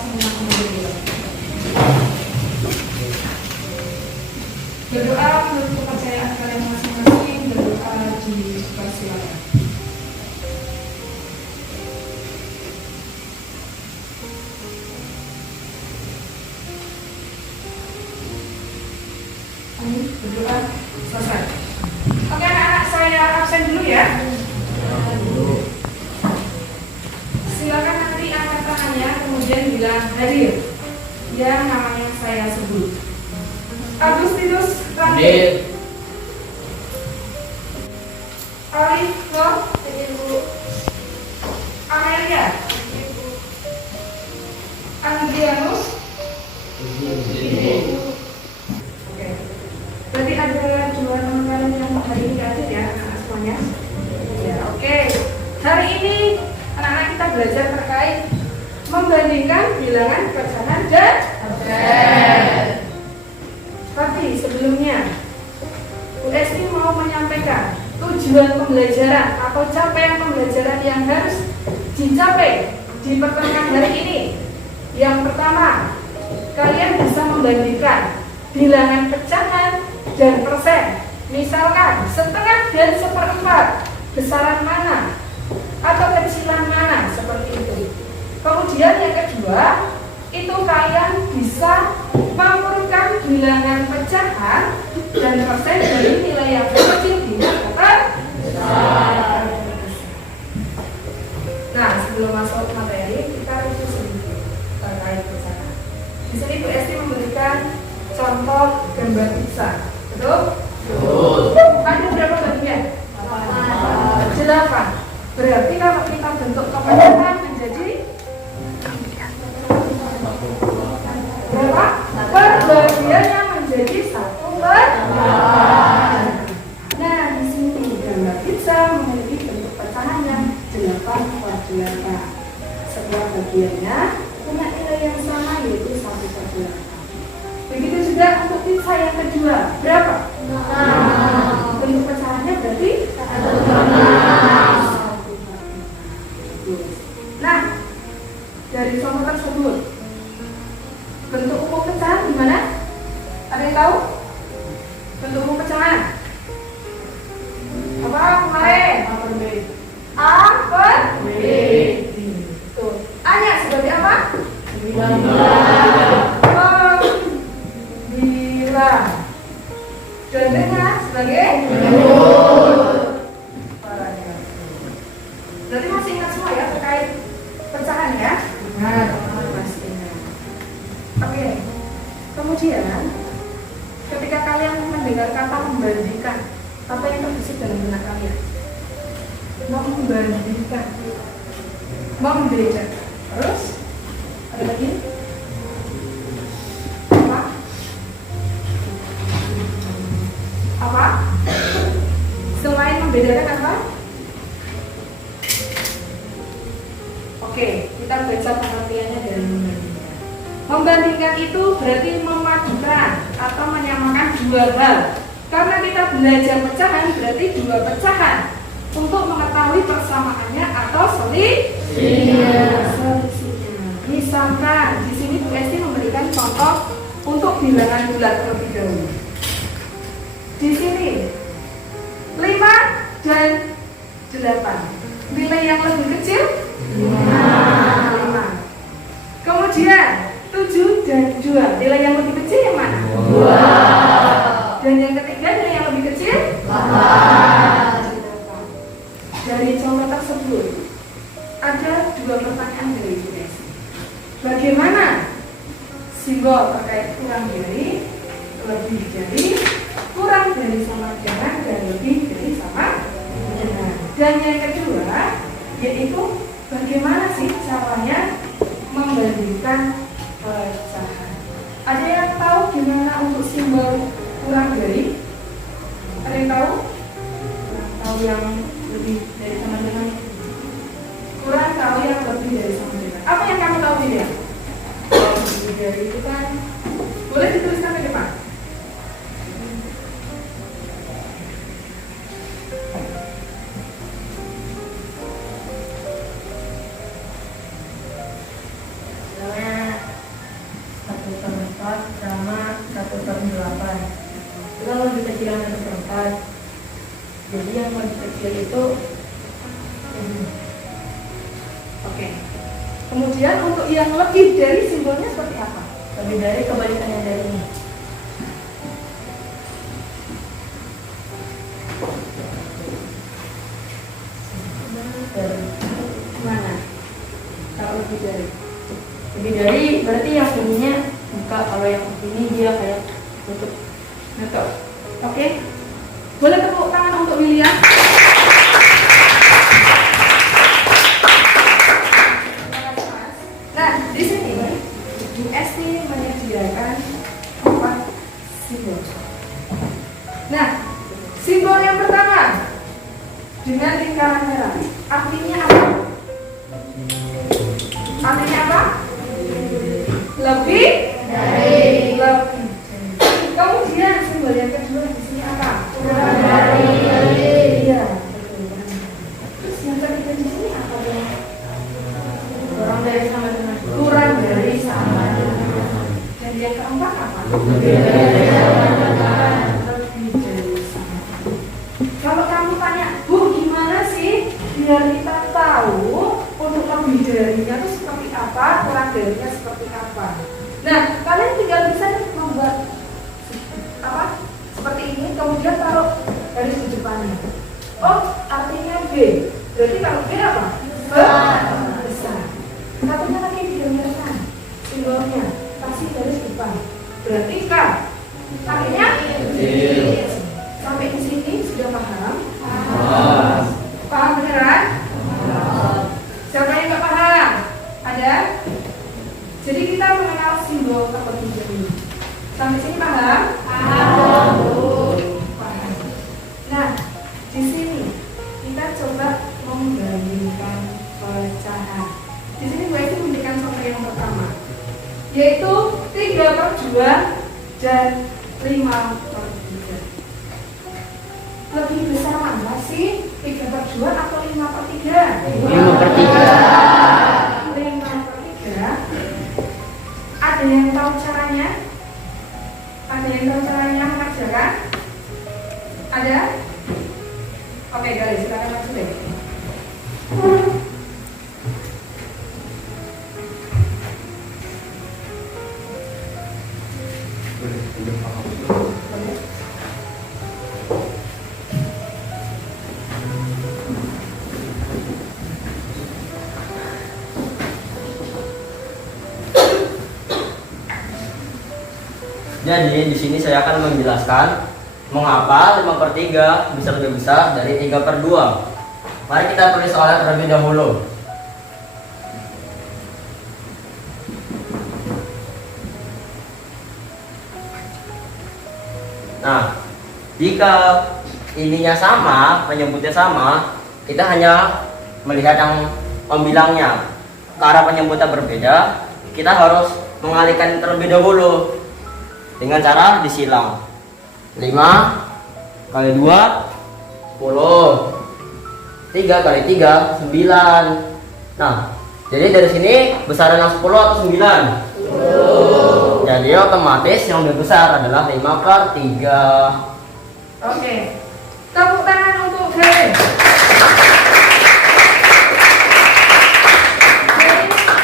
semua kembali. Berdoa menurut kepercayaan kalian masing-masing, berdoa dipersilakan. Berdoa selesai. Oke anak-anak, saya absen dulu ya. Silakan nanti angkat tangannya kemudian bilang hadir yang namanya saya sebut. Agustinus Randir, Alif Nur, Amelia, Andrianus. Oke. Berarti ada dua teman kalian yang hari ini hadir ya, anak-anak semuanya. Ya, oke. Hari ini anak-anak kita belajar terkait membandingkan bilangan pecahan dan absen. Tapi sebelumnya Bu Esti mau menyampaikan tujuan pembelajaran atau capaian pembelajaran yang harus dicapai di pertemuan hari ini. Yang pertama, kalian bisa membandingkan bilangan pecahan dan persen. Misalkan setengah dan seperempat, besaran mana atau kecilan mana, seperti itu. Kemudian yang kedua, itu kalian bisa mengumpulkan bilangan pecahan dan persen dari nilai yang kecil hingga ke besar. Nah, sebelum masuk materi, kita review sedikit terkait pecahan. Di sini Bu Esti memberikan contoh gambar pizza. Betul? Betul. Ada berapa bagian? 8. Berarti kalau kita bentuk kepanjangan menjadi berapa? Perbagiannya menjadi 1/8. Nah, di sini gambar pizza memiliki bentuk pecahannya 8/8. Setiap bagiannya punya nilai yang sama, yaitu 1/8. Begitu juga untuk pizza yang kedua, berapa? Bentuk pecahannya berarti 1/8. Nah, dari contoh tersebut, bentuk umum pecahan gimana? Ada yang tahu? Bentuk umum pecahan apa kemarin? A per B. Tuh. A-nya sebagai apa? 9. Dan B-nya sebagai 10. Berarti masih ingat semua ya terkait pecahan ya? Benar, masih ingat. Oke. Kemudian ketika kalian mendengar kata membandingkan, apa yang terbesit dalam benak kalian? Membandingkan, membeda. Terus ada lagi? Apa? Apa? Selain membedakan apa? Oke, kita baca pengertiannya dari membandingkan. Membandingkan itu berarti memadukan atau menyamakan dua hal. Karena kita belajar pecahan berarti dua pecahan untuk mengetahui persamaannya atau selisihnya. Misalkan di sini Bu Esti memberikan contoh untuk bilangan bulat terlebih dahulu. Di sini 5 dan 8. Nilai yang lebih kecil 5. Kemudian 7 dan 2. Nilai yang lebih kecil yang mana? 2. Dan yang ketiga nilai yang lebih kecil 8. Dari contoh tersebut ada dua pertanyaan dari Bu Esti. Bagaimana simbol terkait kurang dari, lebih dari, kurang dari sama dengan, dan lebih dari sama dengan. Dan yang kedua yaitu bagaimana sih caranya membandingkan pecahan. Ada yang tahu gimana untuk simbol kurang dari? Ada yang tahu? Tahu yang lebih dari sama dengan? Kurang tahu yang lebih dari sama dengan. Apa yang kamu tahu tidak? Lebih dari itu kan boleh dituliskan ke depan. Nah, Kalau lebih kecil yang 1/4. Jadi yang lebih kecil itu ini. Oke. Kemudian untuk yang lebih dari simbolnya seperti apa? Lebih dari kebalikannya dari ini. Mana? Kalau lebih dari? Lebih dari berarti yang ininya buka, kalau yang ini dia kayak tutup. Betul. Oke. Boleh tepuk tangan untuk William? Nah, di sini UST menyediakan 4 simbol. Nah, simbol yang pertama dengan lingkaran merah. Artinya apa? Artinya apa? Lebih dari. Lebih. Kemudian simbol yang kedua di sini apa? Kurang dari. Iya. Terus yang ketiga di sini apa ya? Kurang dari sama dengan. Kurang dari sama. Dan yang keempat apa? Lebih dari sama. Lebih dari sama. Kalau kamu tanya, Bu, gimana sih biar kita tahu untuk lebih darinya itu seperti apa, kurang darinya seperti apa? Nah, kalian tinggal bisa membuat apa? Seperti ini, kemudian taruh garis di depannya. Oh, artinya B. Berarti kalau B apa? Besar. Satunya lagi digambarkan simbolnya, kasih garis depan. Berarti K. Artinya kecil. Sampai di sini sudah paham? Paham beneran? Siapa yang nggak paham? Ada? Jadi kita mengenal simbol ketiga ini. Sampai sini paham? Paham. Nah, di sini kita coba membandingkan pecahan. Di sini gue itu memberikan contoh yang pertama, yaitu 3/2 dan 5/3. Lebih besar mana sih? 3/2 atau 5/3? 5/3. 5/3. Ada yang tahu caranya? Ada yang tahu caranya mengerjakan? Ada? Oke, guys, silakan maju deh. Jadi di sini saya akan menjelaskan mengapa 5/3 bisa lebih besar dari 3/2. Mari kita tulis soalnya terlebih dahulu. Nah, jika ininya sama, penyebutnya sama, kita hanya melihat yang pembilangnya. Karena penyebutnya berbeda, kita harus mengalihkan terlebih dahulu dengan cara disilang. 5 kali 2 10, 3 kali 3 9. Nah, jadi dari sini besaran yang 10 atau 9? 10. Jadi otomatis yang lebih besar adalah 5/3. Oke, tepuk tangan untuk Helen.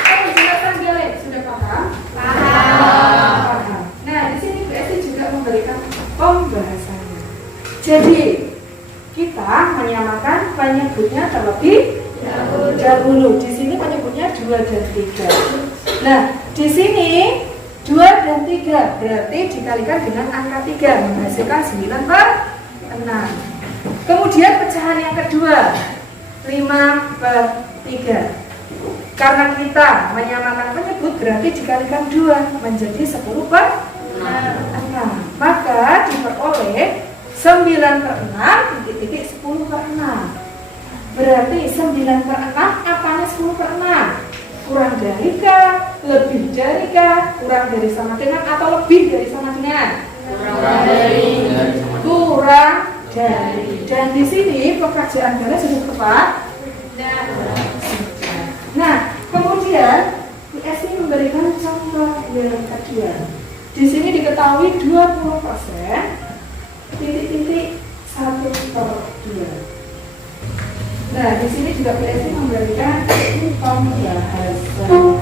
Penjelasan Helen sudah paham? Paham. Nah, di sini Bu Esti juga memberikan pembahasannya. Jadi kita menyamakan penyebutnya terlebih dahulu. Di sini penyebutnya 2 dan 3. Nah, di sini 2 dan 3 berarti dikalikan dengan angka 3 menghasilkan 9/6. Kemudian pecahan yang kedua 5/3. Karena kita menyamakan penyebut berarti dikalikan 2 menjadi 10/6. Maka diperoleh 9/6 titik 10/6. Berarti 9/6 apanya 10/6? Kurang dari K, lebih dari K, kurang dari sama dengan atau lebih dari sama dengan? Kurang dari. Kurang dari. Dan di sini pekerjaan kalian sudah tepat. Nah, kemudian USI memberikan contoh yang kedua. Di sini diketahui 20% titik-titik 1/2. Nah, di sini juga Bu Esti memberikan pembahasan.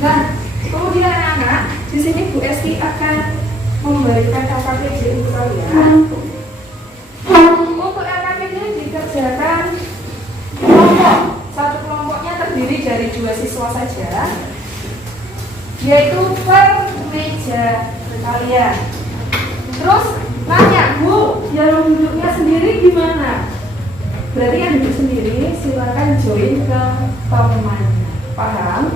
Nah, kemudian anak-anak, di sini Bu Esti akan memberikan LKPJ untuk kalian. Untuk LKPJ dikerjakan kelompok. Satu kelompoknya terdiri dari 2 siswa saja, yaitu per meja kalian. Terus nanya, Bu, yang duduknya sendiri gimana? Berarti yang duduk sendiri silakan join ke temannya. Paham?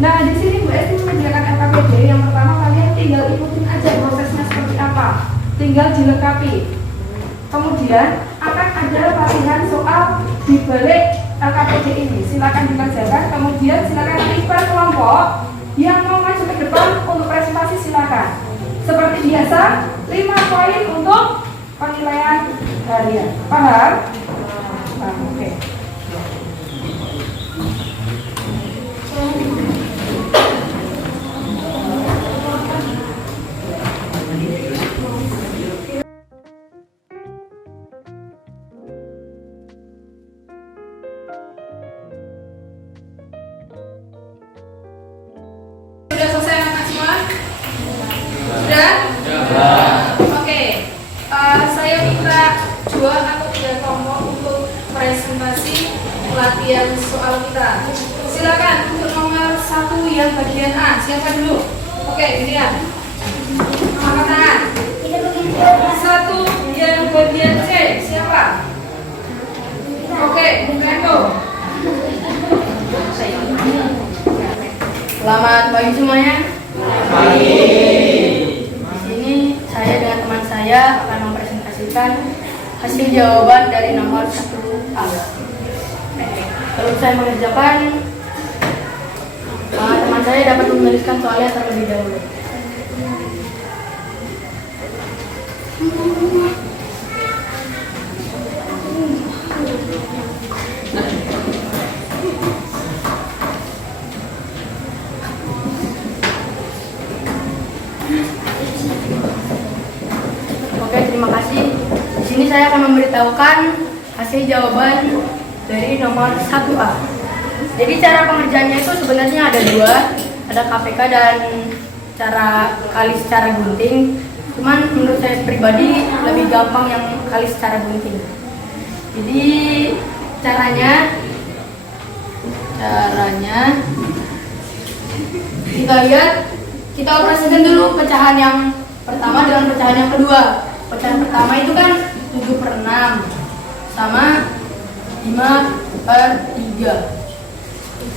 Nah, di sini Bu Esti menyediakan LKPD. Yang pertama kalian tinggal ikutin aja prosesnya seperti apa. Tinggal dilengkapi. Kemudian akan ada latihan soal di balik LKPD ini. Silakan dikerjakan. Kemudian silakan pilih per kelompok yang mau maju ke depan untuk presentasi silakan. Seperti biasa, 5 poin untuk penilaian harian. Paham? Paham, oke. Sudah selesai anak semua? Sudah? Oke. Saya minta 2 atau 3 kelompok untuk presentasi latihan soal kita. Silakan untuk nomor 1 yang bagian A. Siapa dulu? Oke, dilihat. Angkat tangan. 1 yang bagian C. Siapa? Oke, Rendo. Selamat pagi semuanya. Pagi. Di sini saya dengan teman saya akan mempresentasikan hasil jawaban dari nomor 1A. Kalau saya mengerjakan, teman saya dapat menuliskan soalnya terlebih dahulu. Oke, terima kasih. Di sini saya akan memberitahukan hasil jawaban dari nomor 1A. Jadi cara pengerjaannya itu sebenarnya ada 2, ada KPK dan cara kali secara gunting. Cuman menurut saya pribadi lebih gampang yang kali secara gunting. Jadi caranya kita lihat, kita operasikan dulu pecahan yang pertama dengan pecahan yang kedua. Pecahan pertama itu kan 7/6 sama 5/3.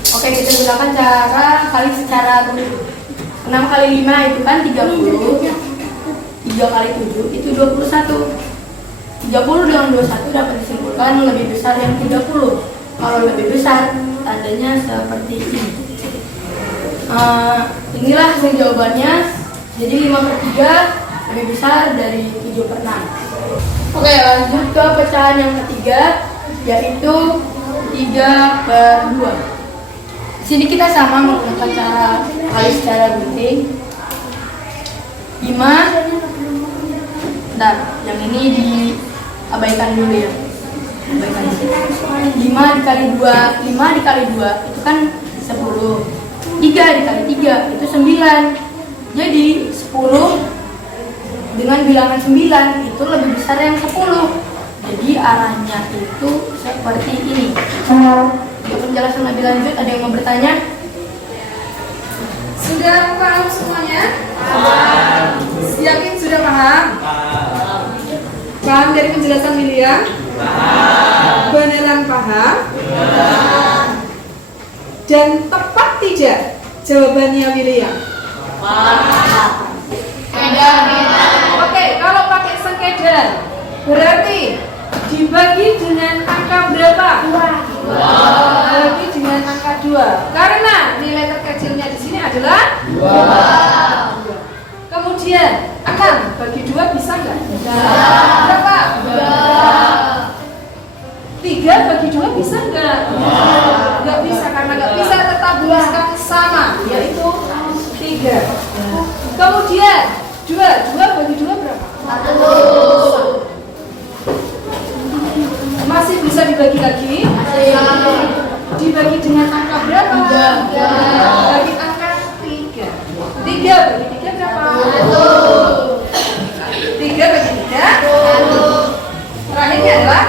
Oke, kita gunakan cara kali secara gunting. 6 kali 5 itu kan 30. 3 kali 7 itu 21. 30 dengan 21 dapat disimpulkan lebih besar yang 30. Kalau lebih besar, tandanya seperti ini. Inilah hasil jawabannya. Jadi 5/3 lebih besar dari 7/6. Oke, lanjut ke pecahan yang ketiga, yaitu 3/2. Di sini kita sama menggunakan cara kali secara gunting. 5. Bentar, yang ini diabaikan dulu ya. Abaikan. 5 dikali 2, 5 dikali 2 itu kan 10. 3 dikali 3 itu 9. Jadi 10 dengan bilangan 9 itu lebih besar yang 10. Jadi arahnya itu seperti ini. Untuk penjelasan lebih lanjut, ada yang mau bertanya? Sudah paham semuanya? Paham. Yakin sudah paham? Paham. Paham dari penjelasan William? Paham. Beneran paham? Paham. Dan tepat tidak jawabannya William? Paham. Oke, kalau pakai sengkeder berarti dibagi dengan angka berapa? 2. Dibagi dengan angka 2. Karena nilai terkecilnya di sini adalah 2. Kemudian akan bagi 2 bisa nggak? Bisa. Berapa? 3 bagi 2 bisa nggak? Nggak bisa, karena nggak bisa tetap tuliskan sama, yaitu 3. Kemudian 2 bagi 2 berapa? 1. Masih bisa dibagi lagi? Dibagi dengan angka berapa? 3. Bagi angka 3. 3 bagi 3 berapa? 3 bagi 3. Terakhirnya adalah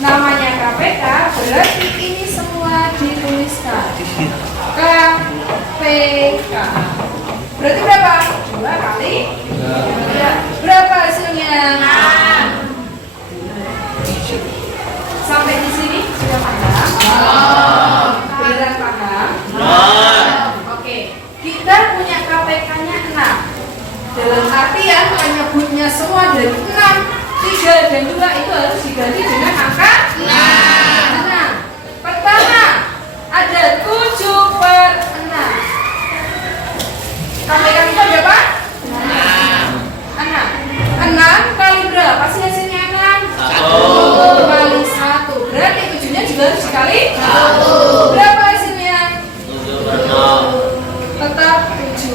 namanya KPK, berarti ini semua dituliskan. KPK. Berarti berapa? 2 kali 3. Berapa hasilnya? Sampai di sini sudah paham? Beneran paham? Oke, kita punya KPK-nya 6. Dalam artian penyebutnya semua dari 6, 3 dan 2 itu harus diganti dengan angka 6. Pertama, ada 7 per 6. KPK kita berapa? 6. 6 kali berapa sih hasilnya 6? 1 kali 1. Berarti 7-nya juga harus dikali 1. Berapa hasilnya? 7/6. Tetap 7.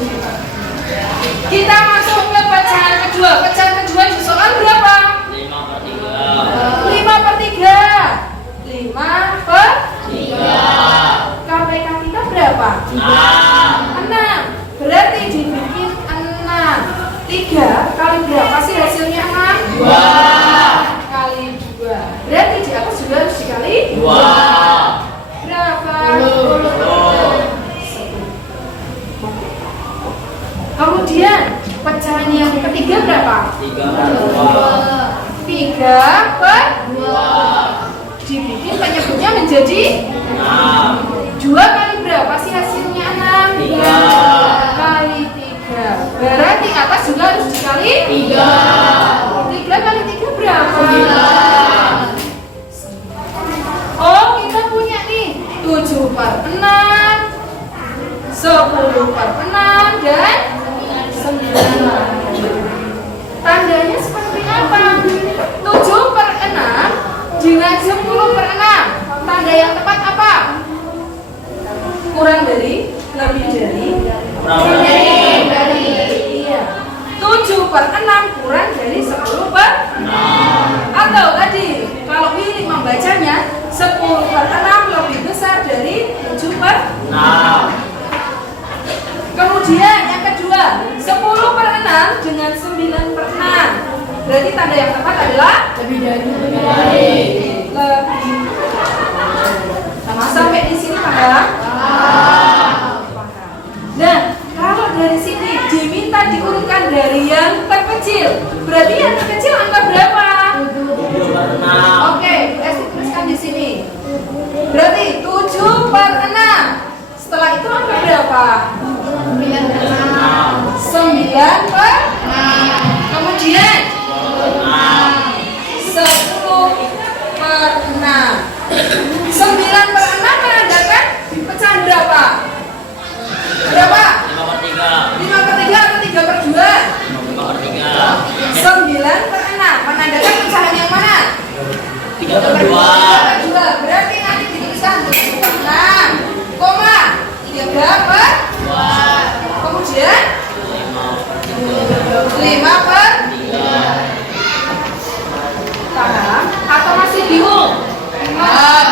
Kita masuk ke pecahan kedua. Pecahan kedua di soal berapa? 5/3. 5/3. 5/3. KPK kita berapa? 6. Berarti dibikin 6. 3 kali berapa sih hasilnya 6? 2 Kali 2. Berarti di atas juga harus dikali 2. berapa? 10. Kemudian pecahan yang ketiga berapa? 3/2. 3/2. Dibikin penyebutnya menjadi 6. 2 kali berapa sih hasilnya 6? 3. Kali 3. Berarti atas juga harus dikali 3. 3 kali 3 berapa? 9. Oh, kita punya nih 7 per 6, 10 per 6 dan 9. Tandanya seperti apa? 7 per 6 dengan 10 per 6. Tanda yang tepat apa? Kurang dari, lebih dari, Kurang dari. Iya. 7 per 6 kurang dari 10 per 6. Atau tadi kalau Willy membacanya 10 per 6 lebih besar dari 7 per 6. 6. Kemudian yang kedua, 10 per 6 dengan 9 per 6. Berarti tanda yang tepat adalah Lebih dari. lebih. Sampai di sini paham? Nah, kalau dari sini diminta diurutkan dari yang terkecil. Berarti yang terkecil angka berapa? 7/6. Oke, kita tuliskan di sini. Berarti 7 per 6. Setelah itu angka berapa? 9 per 6. Kemudian 10 per 6. 9 per 6 menandakan pecahan berapa? Berapa? 5/3. 5/3 atau 3/2? 5/3. 9 per 6 menandakan pecahan yang mana? 3/2. 3/2. Berarti nanti dituliskan 7 per 6, koma 3 per 2. kemudian 5/3. 5 per paham? Atau masih bingung? Paham.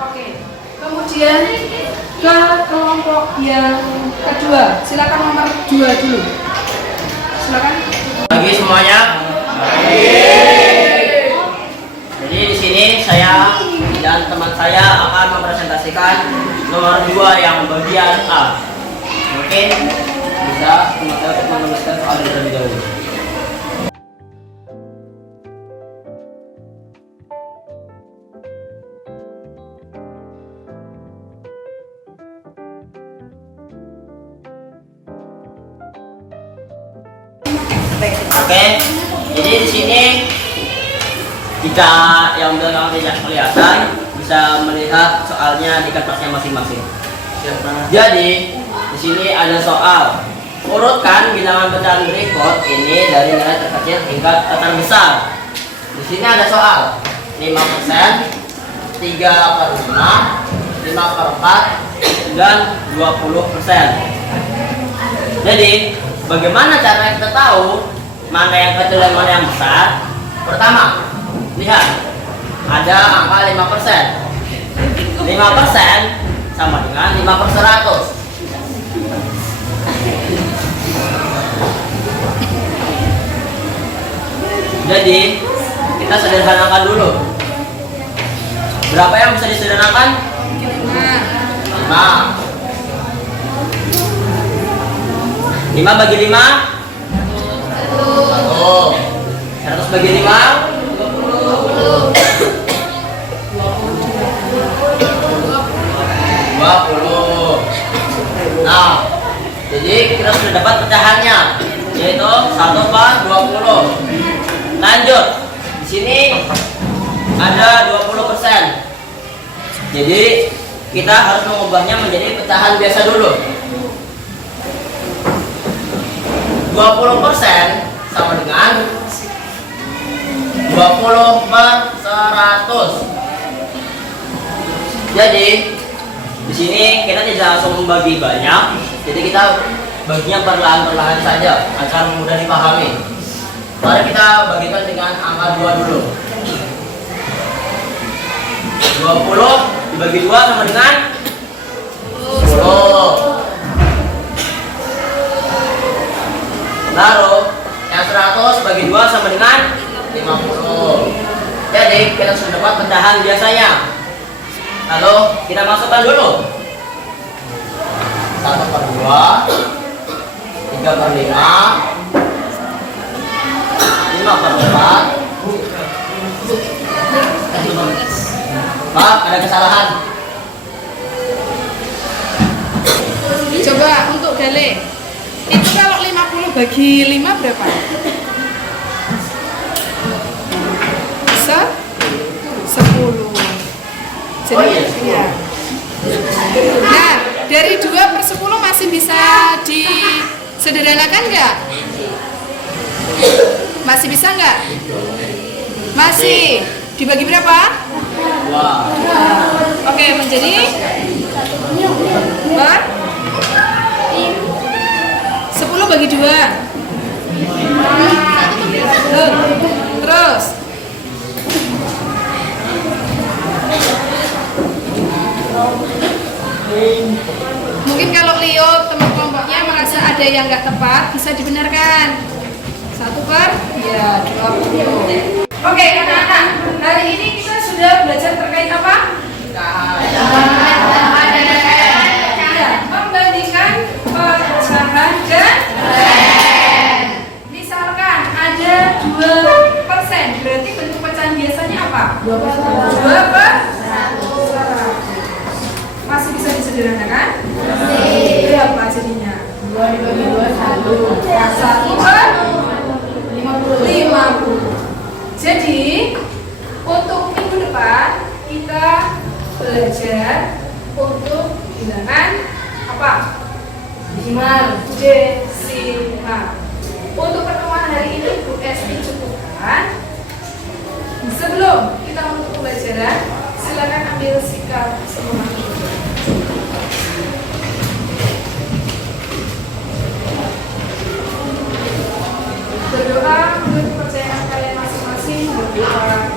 Oke. Kemudian ke kelompok yang kedua. Silakan nomor 2 dulu. Silakan. Bagi semuanya. Jadi di sini saya dan teman saya akan mempresentasikan nomor 2 yang bagian A. Mungkin bisa teman saya untuk menuliskan soal terlebih dahulu. Oke, jadi di sini jika yang belakang tidak kelihatan bisa melihat soalnya di kertasnya masing-masing. Jadi di sini ada soal urutkan bilangan pecahan berikut ini dari nilai terkecil hingga terbesar. Di sini ada soal 5%, 3/5, 5/4, dan 20%. Jadi, bagaimana cara kita tahu mana yang kecil dan mana yang besar? Pertama, lihat, ada angka 5%. 5% sama dengan 5/100. Jadi, kita sederhanakan dulu. Berapa yang bisa disederhanakan? 5. 5 bagi 5? 1. 100 bagi 5? 20. Nah, jadi kita sudah dapat pecahannya, yaitu 1/20. Lanjut, di sini ada 20%. Jadi kita harus mengubahnya menjadi pecahan biasa dulu. 20% sama dengan 20/100. Jadi di sini kita tidak langsung membagi banyak, jadi kita baginya perlahan-perlahan saja agar mudah dipahami. Mari kita bagikan dengan angka 2 dulu. 20 dibagi 2 sama dengan 10. Lalu yang 100 bagi 2 sama dengan 50. Jadi kita sudah dapat pecahan biasanya. Lalu kita masukkan dulu 1/2, 3/5, 5/4. Maaf, ada kesalahan. Coba untuk Gale. Itu kalau 50 bagi 5 berapa? Bisa? 10. Jadi, Oh iya, 10. iya. Nah, dari 2/10 masih bisa disederhanakan nggak? Masih bisa nggak? Masih. Dibagi berapa? 2. Oke, menjadi 10 bagi 2. Terus mungkin kalau Leo teman kelompoknya merasa ada yang nggak tepat, bisa dibenarkan. 1/20. Oke, anak-anak, hari ini kita sudah belajar terkait apa? Ya, membandingkan pecahan dan misalkan ada 2%, berarti bentuk pecahan biasanya apa? 2/100. Masih bisa disederhanakan? Berapa jadinya? 2 dibagi 2 1. 1/50. Jadi untuk minggu depan kita belajar untuk bilangan apa? Desimal. Desimal. Untuk pertemuan hari ini Bu Esti cukupkan. Sebelum kita menutup pelajaran, silakan ambil sikap semua. Berdoa menurut kepercayaan kalian masing-masing, berdoa